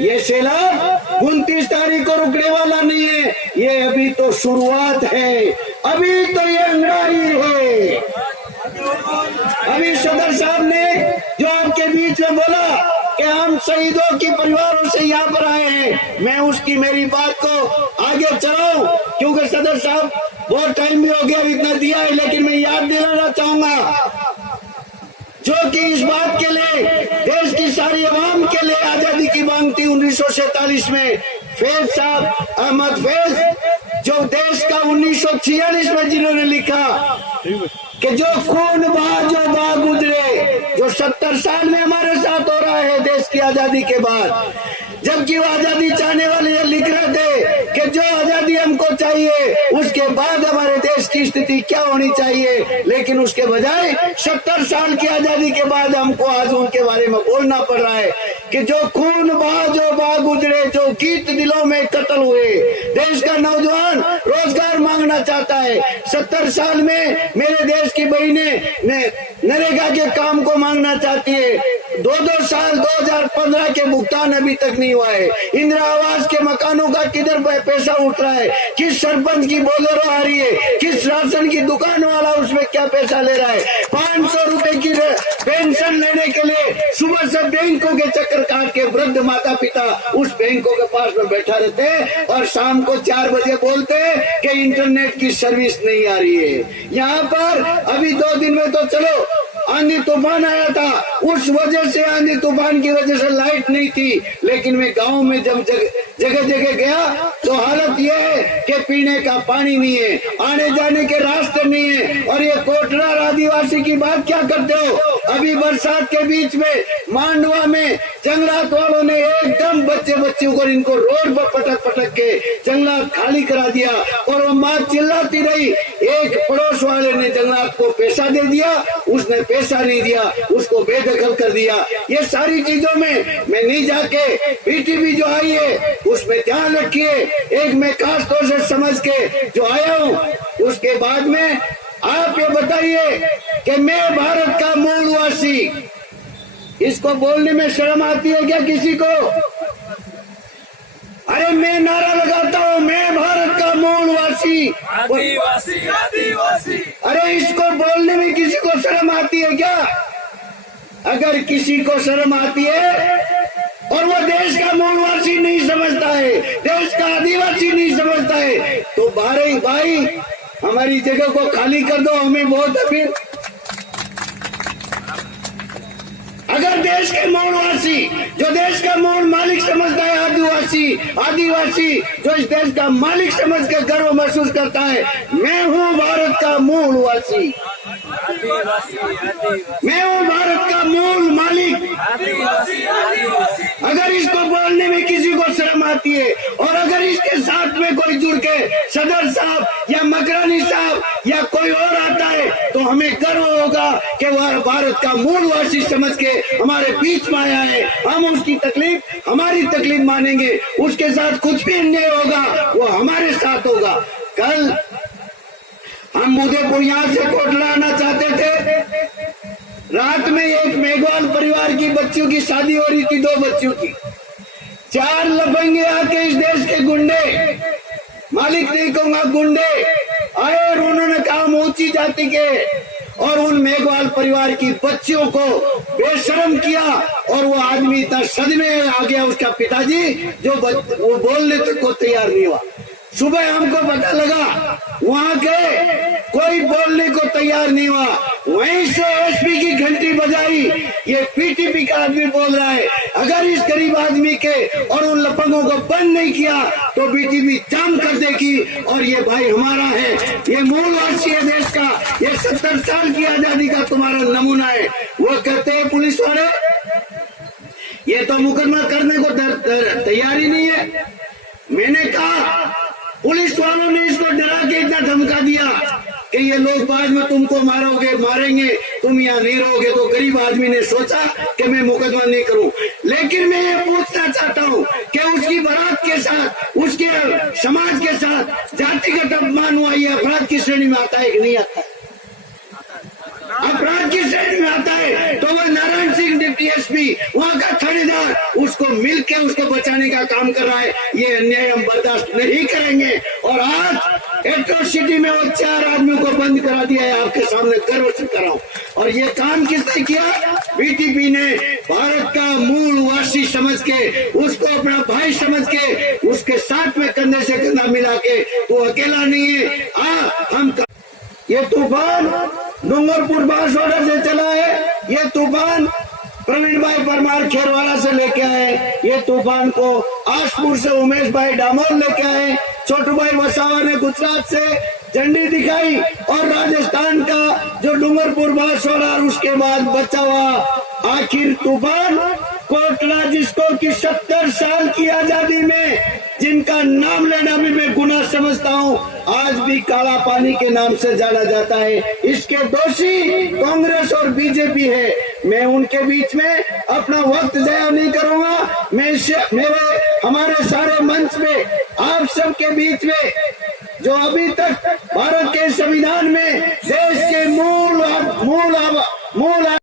ये सैलाब 29 तारीख को रुकने वाला नहीं है, ये अभी तो शुरुआत है, अभी तो ये अंगारी है। अभी सदर साहब ने जो आपके बीच में बोला कि हम शहीदों के परिवारों से यहाँ पर आए हैं, मैं उसकी मेरी बात को आगे चलाऊं, क्योंकि सदर साहब बहुत टाइम भी हो गया, इतना दिया है, लेकिन मैं याद दिलाना चाहूंगा जो कि इस बात के लिए देश की सारी अवाम के लिए आजादी की मांग थी 1947 में। फैज साहब, अहमद फैज, जो देश का 1946 में जिन्होंने लिखा कि जो खून बहा जो बहा गुजरे, जो 70 साल में हमारे साथ हो रहा है देश की आजादी के बाद, जबकि वो आजादी चाहने वाले ये लिख रहे थे कि जो आजादी हमको चाहिए उसके बाद हमारे देश की स्थिति क्या होनी चाहिए, लेकिन उसके बजाय 70 साल की आजादी के बाद हमको आज उनके बारे में बोलना पड़ रहा है कि जो खून बहा जो बहा गुजरे, जो गीत दिलों में कत्ल हुए। देश का नौजवान रोजगार मांगना चाहता है, 70 साल में मेरे देश की बहनें नरेगा के काम को मांगना चाहती है, 2-2 साल 2015 के भुगतान अभी तक नहीं हुआ है। इंदिरा आवास के मकानों का किधर पैसा उठ रहा है, किस सरपंच की बोलेरो आ रही है, किस राशन की दुकान वाला उसमें क्या पैसा ले रहा है। 500 रुपए की पेंशन लेने के लिए सुबह से बैंकों के चक्कर काट के वृद्ध माता पिता उस बैंकों के पास में बैठा रहते हैं और शाम को 4 बजे बोलते हैं कि इंटरनेट की सर्विस नहीं आ रही है। यहाँ पर अभी 2 दिन में तो चलो आंधी तूफान आया था, उस वजह से आंधी तूफान की वजह से लाइट नहीं थी, लेकिन मैं गांव में जब जगह जगह गया तो हालत यह है कि पीने का पानी नहीं है, आने जाने के रास्ते नहीं है। और ये कोटरार आदिवासी की बात क्या करते हो, अभी बरसात के बीच में मांडवा में जंगलात वालों ने एकदम बच्चों को इनको रोड पर पटक पटक के जंगलात खाली करा दिया और वो माँ चिल्लाती रही। एक पड़ोस वाले ने जंगलात को पैसा दे दिया, उसने पैसा नहीं दिया, उसको बेदखल कर दिया। ये सारी चीजों में मैं नहीं जाके पीटीवी जो आई है उसमें ध्यान रखिए। एक मैं खास तौर से समझ के जो आया हूँ, उसके बाद में आप ये बताइए कि मैं भारत का मूलवासी, इसको बोलने में शर्म आती है क्या किसी को? अरे मैं नारा लगाता हूँ, मैं भारत का मूलवासी, आदिवासी आदिवासी। अरे इसको बोलने में किसी को शर्म आती है क्या? अगर किसी को शर्म आती है और वो देश का मूलवासी नहीं समझता है, देश का आदिवासी नहीं समझता है, तो भाई हमारी जगह को खाली कर दो, हमें बहुत है फिर। अगर देश के मूलवासी, जो देश का मूल मालिक समझता है आदिवासी जो इस देश का मालिक समझ कर गर्व महसूस करता है, मैं हूँ भारत का मूलवासी, मैं हूँ भारत का मूल मालिक। अगर इसको बोलने में किसी को शर्म आती है और अगर इसके साथ में कोई जुड़ के सदर साहब या मकरानी साहब या कोई और आता है, तो हमें गर्व होगा कि वह भारत का मूलवासी समझ के हमारे बीच में आया है। हम उसकी तकलीफ हमारी तकलीफ मानेंगे, उसके साथ कुछ भी अन्याय होगा वो हमारे साथ होगा। कल हम उदयपुर यहाँ से कोटला आना चाहते थे, रात में एक मेघवाल परिवार की बच्चियों की शादी हो रही थी, 2 बच्चियों की। 4 लफंगे आके इस देश के गुंडे, मालिक नहीं कहूंगा, गुंडे आए और उन्होंने कहा ऊंची जाति के और उन मेघवाल परिवार की बच्चियों को बेशर्म किया और वो आदमी इतना सदमे में आ गया, उसका पिताजी जो वो बोलने तक को तैयार नहीं हुआ। सुबह हमको पता लगा वहाँ के कोई बोलने को तैयार नहीं हुआ, वहीं से एसपी की घंटी बजाई। ये पीटीपी का आदमी बोल रहा है, अगर इस गरीब आदमी के और उन लफंगों को बंद नहीं किया तो बीटीपी जाम कर देगी। और ये भाई हमारा है, ये मूलवासी है देश का, ये 70 साल की आजादी का तुम्हारा नमूना है। वो कहते हैं पुलिस वाले ये तो मुकदमा करने को तैयार ही नहीं है। मैंने कहा पुलिस वालों ने इसको डरा के इतना धमका दिया कि ये लोग बाद में तुमको मारेंगे, तुम यहाँ नहीं रहोगे। तो गरीब आदमी ने सोचा कि मैं मुकदमा नहीं करूं। लेकिन मैं ये पूछना चाहता हूं कि उसकी बारात के साथ, उसके समाज के साथ जातिगत अपमान हुआ, ये अपराध की श्रेणी में आता है कि नहीं आता? अपराध की श्रेणी में आता है। तो वह नारायण सिंह डिप्टी एसपी, वहाँ का थानेदार उसको मिलकर उसको बचाने का काम कर रहा है। ये अन्याय हम बर्दाश्त नहीं करेंगे। और आज एट्रोसिटी में वो 4 आदमियों को बंद करा दिया है, आपके सामने गर्व से कर रहा हूं। और ये काम किसने किया? बीटीपी ने भारत का मूलवासी समझ के, उसको अपना भाई समझ के, उसके साथ में कंधे से कंधा मिला के, वो अकेला नहीं है। हम ये तूफान डूंगरपुर बांसवाड़ा से चला है, ये तूफान प्रवीण भाई परमार खेरवाला से लेके आए, ये तूफान को आशपुर से उमेश भाई डामोर लेके आए, छोटू भाई वसावा ने गुजरात से झंडी दिखाई, और राजस्थान का जो डूंगरपुर बांसवाड़ा और उसके बाद बचा हुआ आखिर तूफान कोटला, जिसको कि 70 साल की आजादी में जिनका नाम लेना भी मैं गुनाह समझता हूँ, आज भी काला पानी के नाम से जाना जाता है। इसके दोषी कांग्रेस और बीजेपी है। मैं उनके बीच में अपना वक्त जाया नहीं करूंगा। मैं हमारे सारे मंच में आप सबके बीच में जो अभी तक भारत के संविधान में देश